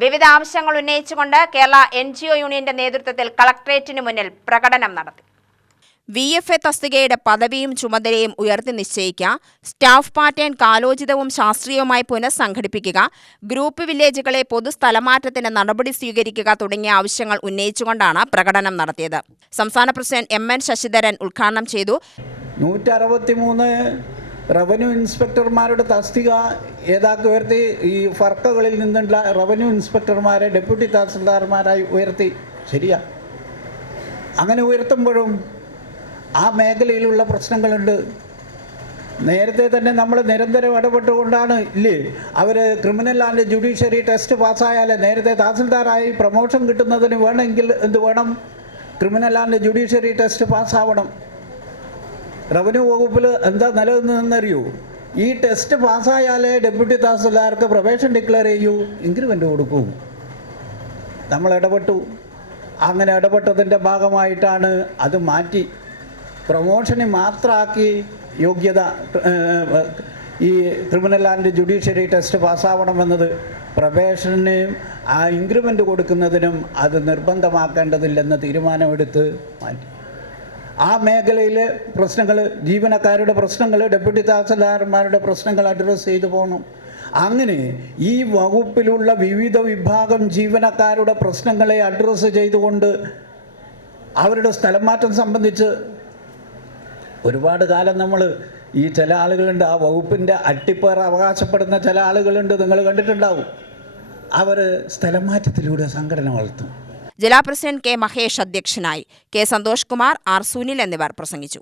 വിവിധ ആവശ്യങ്ങൾ ഉന്നയിച്ചുകൊണ്ട് കേരള NGO യൂണിയന്റെ നേതൃത്വത്തിൽ കളക്ടറേറ്റിന് മുന്നിൽ പ്രകടനം നടത്തി. VFA തസ്തികയുടെ പദവിയും ചുമതലയും ഉയർത്തി നിശ്ചയിക്കുക, സ്റ്റാഫ് പാറ്റേൺ കാലോചിതവും ശാസ്ത്രീയവുമായി പുനഃസംഘടിപ്പിക്കുക, ഗ്രൂപ്പ് വില്ലേജുകളെ പൊതുസ്ഥലമാറ്റത്തിന് നടപടി സ്വീകരിക്കുക തുടങ്ങിയ ആവശ്യങ്ങൾ ഉന്നയിച്ചുകൊണ്ടാണ് പ്രകടനം നടത്തിയത്. സംസ്ഥാന പ്രസിഡന്റ് MN ശശിധരൻ ഉദ്ഘാടനം ചെയ്തു. 163 റവന്യൂ ഇൻസ്പെക്ടർമാരുടെ തസ്തിക ഏതാക്കി ഉയർത്തി. ഈ ഫർക്കകളിൽ നിന്നുള്ള റവന്യൂ ഇൻസ്പെക്ടർമാരെ ഡെപ്യൂട്ടി തഹസിൽദാർമാരായി ഉയർത്തി. ശരിയാ, അങ്ങനെ ഉയർത്തുമ്പോഴും ആ മേഖലയിലുള്ള പ്രശ്നങ്ങളുണ്ട്. നേരത്തെ തന്നെ നമ്മൾ നിരന്തരം ഇടപെട്ടുകൊണ്ടാണ് ഇല്ലേ അവർ ക്രിമിനൽ ആൻഡ് ജുഡീഷ്യറി ടെസ്റ്റ് പാസ്സായാലേ നേരത്തെ തഹസിൽദാരായി പ്രൊമോഷൻ കിട്ടുന്നതിന് വേണമെങ്കിൽ എന്ത് വേണം? ക്രിമിനൽ ആൻഡ് ജുഡീഷ്യറി ടെസ്റ്റ് പാസ്സാവണം. റവന്യൂ വകുപ്പിൽ എന്താ നിലനിന്നറിയൂ? ഈ ടെസ്റ്റ് പാസ്സായാലേ ഡെപ്യൂട്ടി തഹസിൽദാർക്ക് പ്രൊബേഷൻ ഡിക്ലെയർ ചെയ്യൂ, ഇൻക്രിമെൻ്റ് കൊടുക്കൂ. നമ്മൾ ഇടപെട്ടു. അങ്ങനെ ഇടപെട്ടതിൻ്റെ ഭാഗമായിട്ടാണ് അത് മാറ്റി പ്രൊമോഷന് മാത്രമാക്കി യോഗ്യത ഈ ക്രിമിനൽ ആൻഡ് ജുഡീഷ്യറി ടെസ്റ്റ് പാസ്സാവണമെന്നത് പ്രൊബേഷന് ആ ഇൻക്രിമെൻ്റ് കൊടുക്കുന്നതിനും അത് നിർബന്ധമാക്കേണ്ടതില്ലെന്ന് തീരുമാനമെടുത്ത് മാറ്റി. ആ മേഖലയിലെ പ്രശ്നങ്ങൾ, ജീവനക്കാരുടെ പ്രശ്നങ്ങൾ, ഡെപ്യൂട്ടി തഹസിൽദാർമാരുടെ പ്രശ്നങ്ങൾ അഡ്രസ്സ് ചെയ്തു പോകണം. അങ്ങനെ ഈ വകുപ്പിലുള്ള വിവിധ വിഭാഗം ജീവനക്കാരുടെ പ്രശ്നങ്ങളെ അഡ്രസ്സ് ചെയ്തുകൊണ്ട് അവരുടെ സ്ഥലം മാറ്റം സംബന്ധിച്ച് ഒരുപാട് കാലം നമ്മൾ ഈ ചില ആളുകളുണ്ട്, ആ വകുപ്പിൻ്റെ അട്ടിപ്പേർ അവകാശപ്പെടുന്ന ചില ആളുകളുണ്ട്, നിങ്ങൾ കണ്ടിട്ടുണ്ടാവും. അവർ സ്ഥലം മാറ്റത്തിലൂടെ സംഘടന വളർത്തും. ജില്ലാ പ്രസിഡന്റ് K. മഹേഷ് അധ്യക്ഷനായി. K. സന്തോഷ് കുമാർ, R. സുനിൽ എന്നിവർ പ്രസംഗിച്ചു.